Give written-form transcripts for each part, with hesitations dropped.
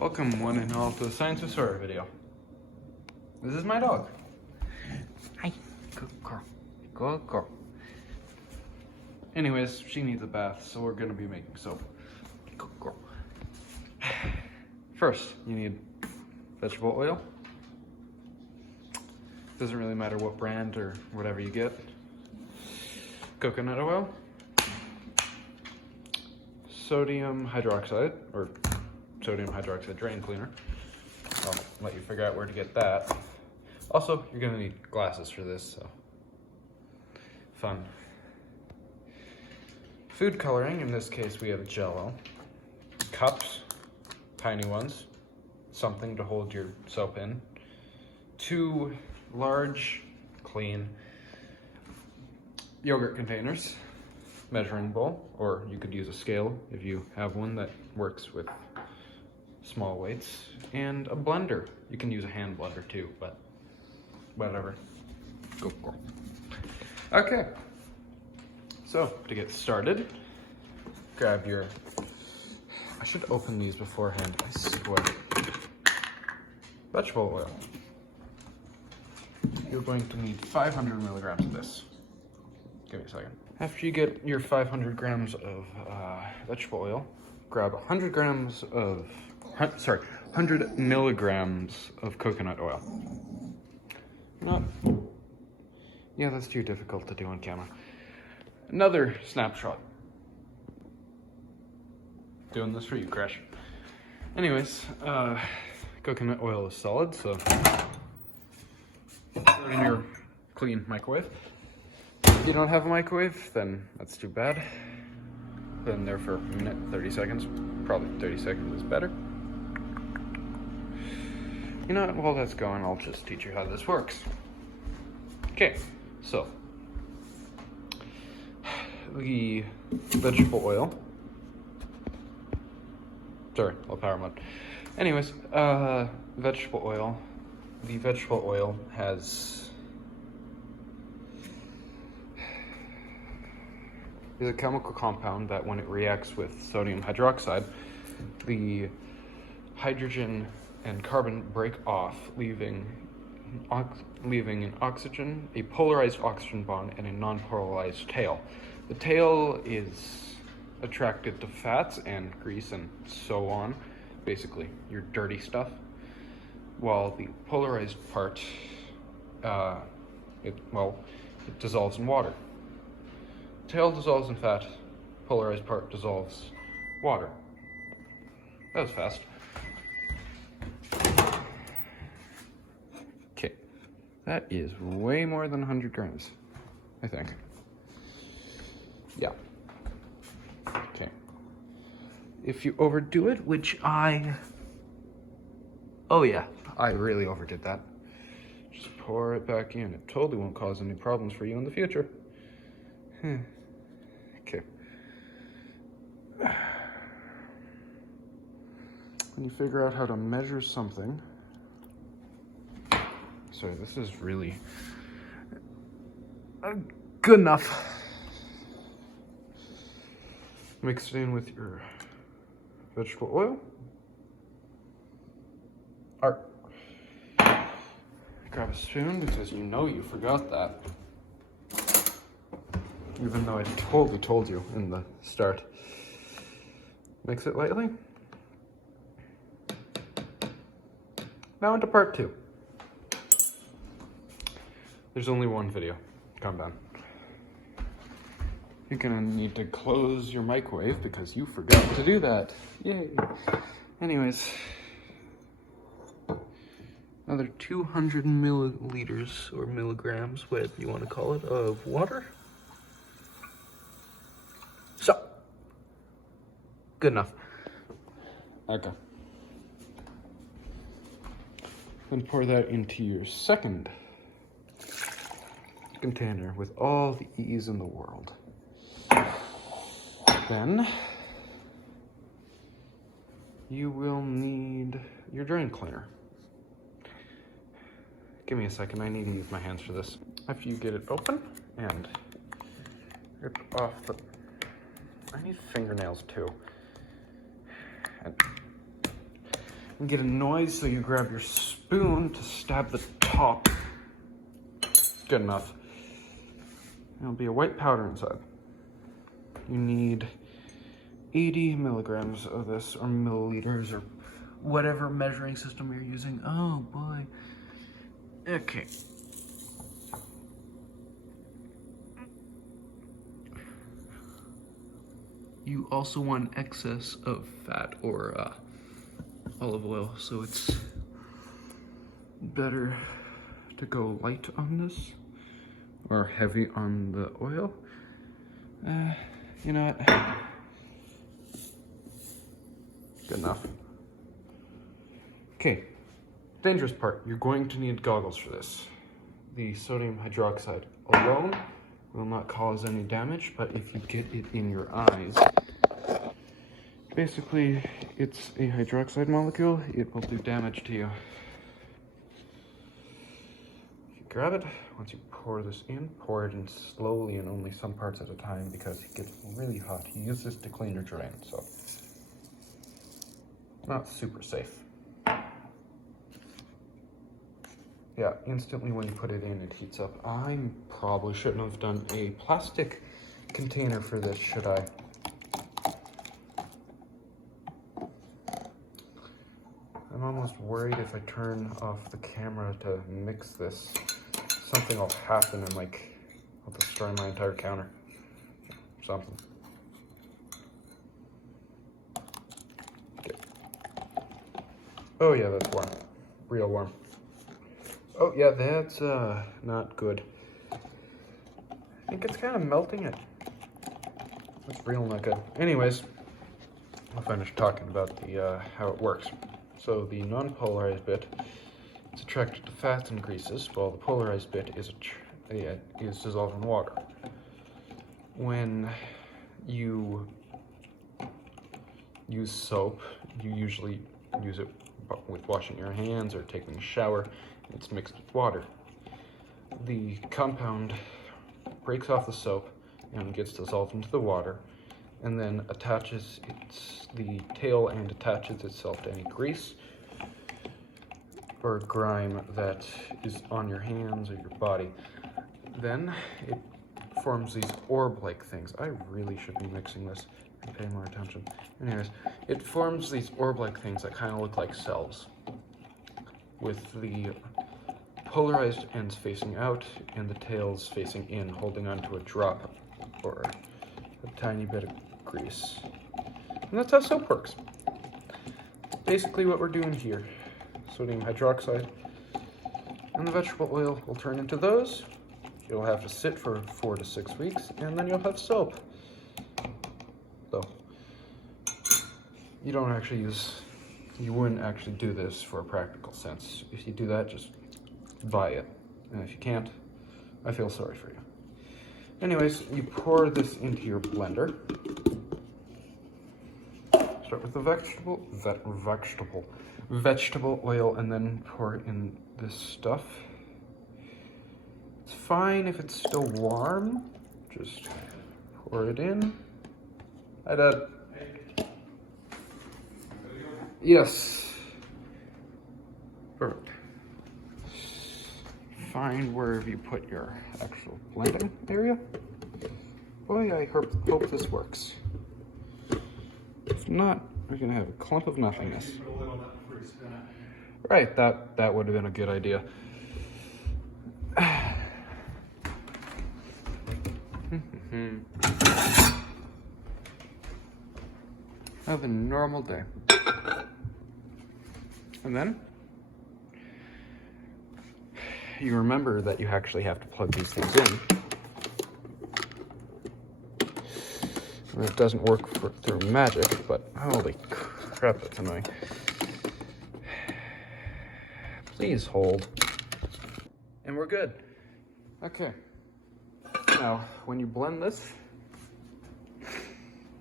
Welcome one and all to the Science with Sora video. This is my dog. Hi, good girl, good girl. Anyways, she needs a bath, so we're gonna be making soap. Good girl. First, you need vegetable oil. Doesn't really matter what brand or whatever you get. Coconut oil. Sodium hydroxide, or sodium hydroxide drain cleaner. I'll let you figure out where to get that. Also, you're gonna need glasses for this, so fun. Food coloring, in this case we have Jell-O. Cups, tiny ones, something to hold your soap in. 2 large, clean yogurt containers, measuring bowl, or you could use a scale if you have one that works with small weights, and a blender. You can use a hand blender too, but whatever. Go. Okay, so to get started, grab your, I should open these beforehand, I swear. Vegetable oil. You're going to need 500 milligrams of this. Give me a second. After you get your 500 grams of vegetable oil, grab 100 milligrams of coconut oil. Yeah, that's too difficult to do on camera. Another snapshot. Doing this for you, Crash. Anyways, coconut oil is solid, so throw it in your clean microwave. If you don't have a microwave, then that's too bad. Put it in there for a minute, 30 seconds. Probably 30 seconds is better. You know what, while that's going, I'll just teach you how this works. Okay, so the vegetable oil. Sorry, low power mode. Anyways, vegetable oil. The vegetable oil is a chemical compound that when it reacts with sodium hydroxide, the hydrogen and carbon break off, leaving an oxygen, a polarized oxygen bond, and a non-polarized tail. The tail is attracted to fats and grease and so on, basically your dirty stuff, while the polarized part, it dissolves in water. Tail dissolves in fat, polarized part dissolves water. That was fast. Okay, that is way more than 100 grams, I think. Yeah. Okay. If you overdo it, which I really overdid that. Just pour it back in. It totally won't cause any problems for you in the future. Okay. When you figure out how to measure something. Sorry, this is really good enough. Mix it in with your vegetable oil. Grab a spoon because you know you forgot that. Even though I totally told you in the start. Mix it lightly. Now into part 2. There's only one video. Calm down. You're gonna need to close your microwave because you forgot to do that. Yay. Anyways, another 200 milliliters or milligrams, whatever you want to call it, of water. So, good enough. Okay. Then pour that into your second container with all the ease in the world. Then you will need your drain cleaner. Give me a second, I need to use my hands for this. After you get it open and rip off the, I need fingernails too. And and get a noise, so you grab your spoon to stab the top. Good enough. There'll be a white powder inside. You need 80 milligrams of this, or milliliters, or whatever measuring system you're using. Oh boy. Okay. You also want excess of fat or olive oil, so it's better to go light on this or heavy on the oil. You know what? Good enough. Okay, dangerous part. You're going to need goggles for this. The sodium hydroxide alone will not cause any damage, but if you get it in your eyes, basically it's a hydroxide molecule. It will do damage to you. You grab it. Once you pour this in, pour it in slowly and only some parts at a time because it gets really hot. You use this to clean your drain, so not super safe. Yeah, instantly when you put it in, it heats up. I probably shouldn't have done a plastic container for this, should I? I'm almost worried if I turn off the camera to mix this, something will happen and like, I'll destroy my entire counter. Something. Okay. Oh yeah, that's warm. Real warm. Oh yeah, that's not good. I think it's kind of melting it. That's real not good. Anyways, I'll finish talking about the how it works. So the non-polarized bit is attracted to fats and greases, while the polarized bit is dissolved in water. When you use soap, you usually use it with washing your hands or taking a shower. It's mixed with water. The compound breaks off the soap and gets dissolved into the water, and then attaches the tail and attaches itself to any grease or grime that is on your hands or your body. Then it forms these orb-like things. I really should be mixing this and pay more attention. Anyways, it forms these orb-like things that kind of look like cells, with the polarized ends facing out and the tails facing in, holding onto a drop or a tiny bit of grease. And that's how soap works. Basically what we're doing here. Sodium hydroxide and the vegetable oil will turn into those. It'll have to sit for 4 to 6 weeks, and then you'll have soap. So, you wouldn't actually do this for a practical sense. If you do that, just buy it. And if you can't, I feel sorry for you. Anyways, you pour this into your blender. Start with the vegetable oil, and then pour in this stuff. It's fine if it's still warm. Just pour it in. Hi, Dad. Yes. Perfect. Find wherever you put your actual blending area. Boy, I hope this works. If not, we're gonna have a clump of nothingness. Right, that would have been a good idea. Have a normal day. And then you remember that you actually have to plug these things in. And it doesn't work through magic, but holy crap, that's annoying. Please hold. And we're good. Okay. Now, when you blend this,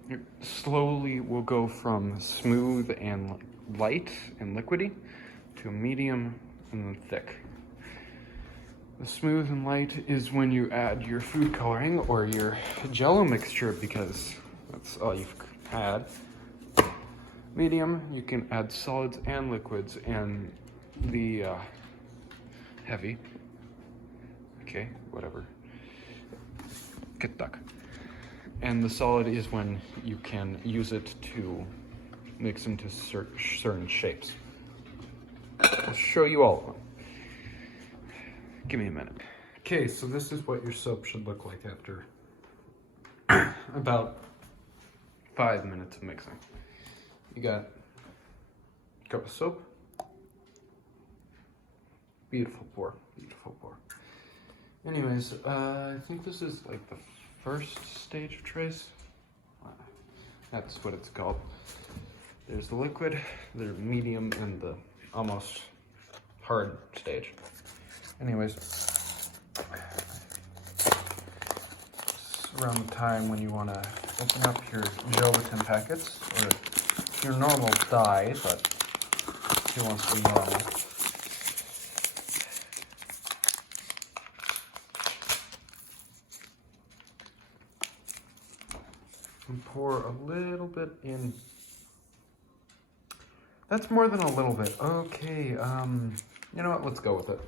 it slowly will go from smooth and light and liquidy to medium and then thick. The smooth and light is when you add your food coloring or your Jell-O mixture, because that's all you've had. Medium, you can add solids and liquids, and the heavy, okay, whatever, get duck. And the solid is when you can use it to mix into certain shapes. I'll show you all of them. Give me a minute. Okay, so this is what your soap should look like after about 5 minutes of mixing. You got a cup of soap. Beautiful pour, beautiful pour. Anyways, I think this is like the first stage of trace. That's what it's called. There's the liquid, the medium, and the almost hard stage. Anyways, around the time when you want to open up your gelatin packets, or your normal dye, but if you want to be normal. And pour a little bit in. That's more than a little bit. Okay, you know what, let's go with it.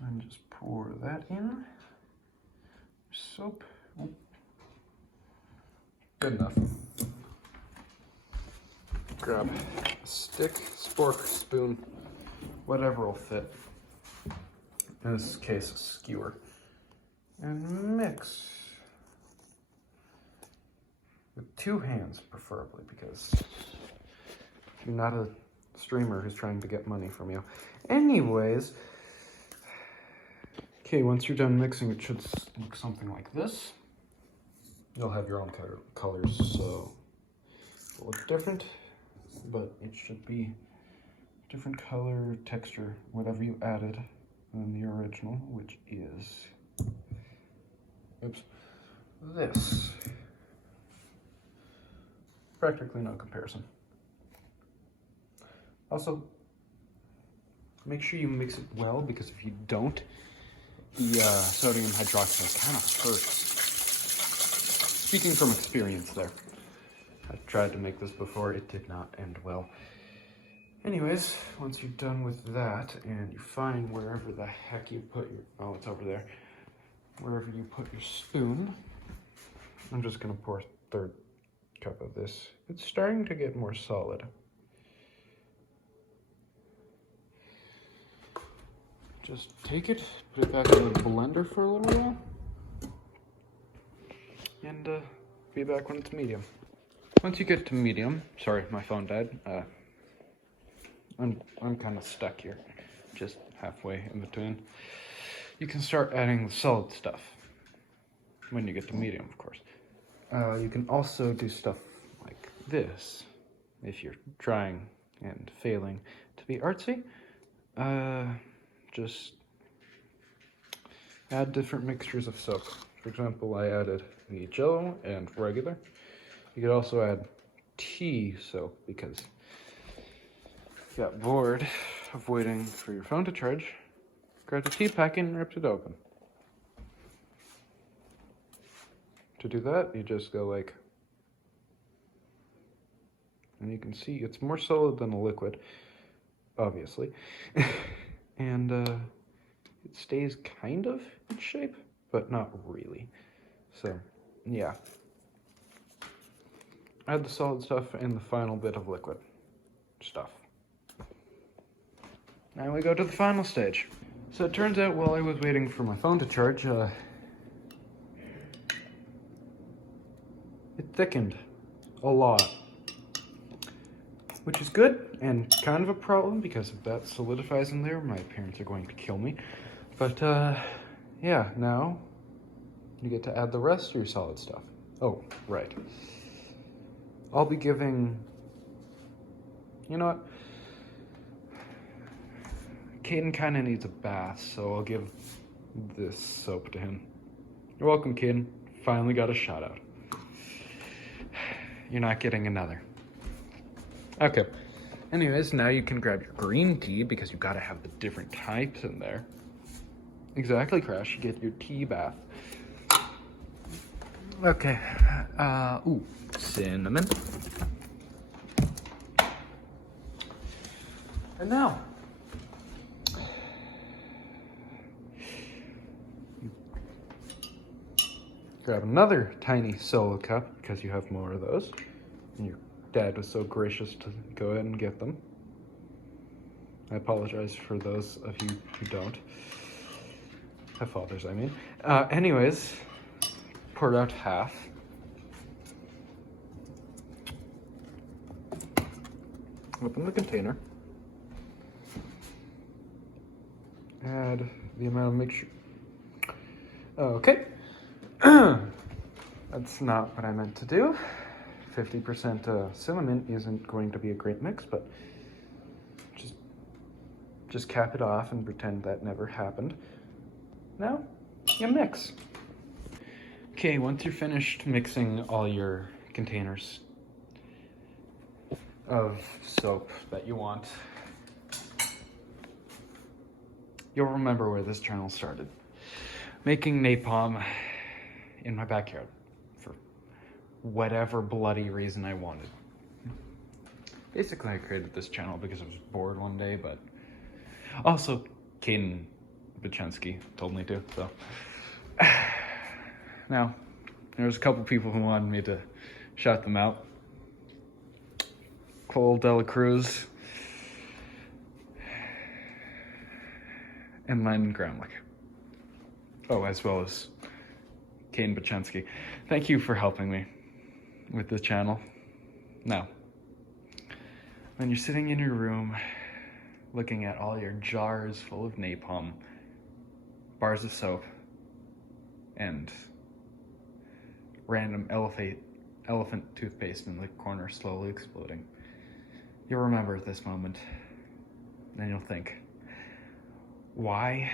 And just pour that in. Soap. Good enough. Grab a stick, spork, spoon, whatever will fit. In this case, a skewer. And mix. With 2 hands, preferably, because you're not a streamer who's trying to get money from you. Anyways, okay, once you're done mixing, it should look something like this. You'll have your own colors, so it'll look different, but it should be different color, texture, whatever you added than the original, which is, oops, this. Practically no comparison. Also, make sure you mix it well, because if you don't, the sodium hydroxide kind of hurts. Speaking from experience there. I tried to make this before, it did not end well. Anyways, once you're done with that, and you find wherever the heck you put your, oh, it's over there. Wherever you put your spoon, I'm just gonna pour a third cup of this. It's starting to get more solid. Just take it, put it back in the blender for a little while, and be back when it's medium. Once you get to medium, sorry, my phone died. I'm kind of stuck here, just halfway in between. You can start adding the solid stuff when you get to medium, of course. You can also do stuff like this if you're trying and failing to be artsy. Just add different mixtures of soap. For example, I added the Jello and regular. You could also add tea soap, because if you got bored of waiting for your phone to charge, grab the tea packet and rip it open. To do that, you just go like, and you can see it's more solid than a liquid, obviously. And it stays kind of in shape, but not really. So, yeah. Add the solid stuff and the final bit of liquid stuff. Now we go to the final stage. So it turns out while I was waiting for my phone to charge, it thickened a lot. Which is good, and kind of a problem, because if that solidifies in there, my parents are going to kill me. But, yeah, now you get to add the rest of your solid stuff. Oh, right. I'll be giving, you know what? Caden kind of needs a bath, so I'll give this soap to him. You're welcome, Caden. Finally got a shout out. You're not getting another. Okay. Anyways, now you can grab your green tea, because you've got to have the different types in there. Exactly, Crash. You get your tea bath. Okay. Ooh, cinnamon. And now, grab another tiny solo cup because you have more of those. And your dad was so gracious to go ahead and get them. I apologize for those of you who don't have fathers, I mean. Anyways, poured out half. Open the container. Add the amount of mixture. Okay. That's not what I meant to do. 50% cinnamon isn't going to be a great mix, but just cap it off and pretend that never happened. Now, you mix. Okay, once you're finished mixing all your containers of soap that you want, you'll remember where this channel started. Making napalm in my backyard for whatever bloody reason I wanted. Basically, I created this channel because I was bored one day, but also Caden Bachensky told me to, so. Now, there's a couple people who wanted me to shout them out. Cole Dela Cruz and Landon Gramlich. Oh, as well as Caden Bachensky. Thank you for helping me with this channel. Now, when you're sitting in your room looking at all your jars full of napalm, bars of soap, and random elephant toothpaste in the corner slowly exploding, you'll remember this moment, and you'll think, why?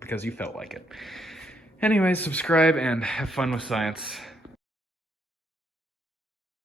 Because you felt like it. Anyways, subscribe and have fun with science.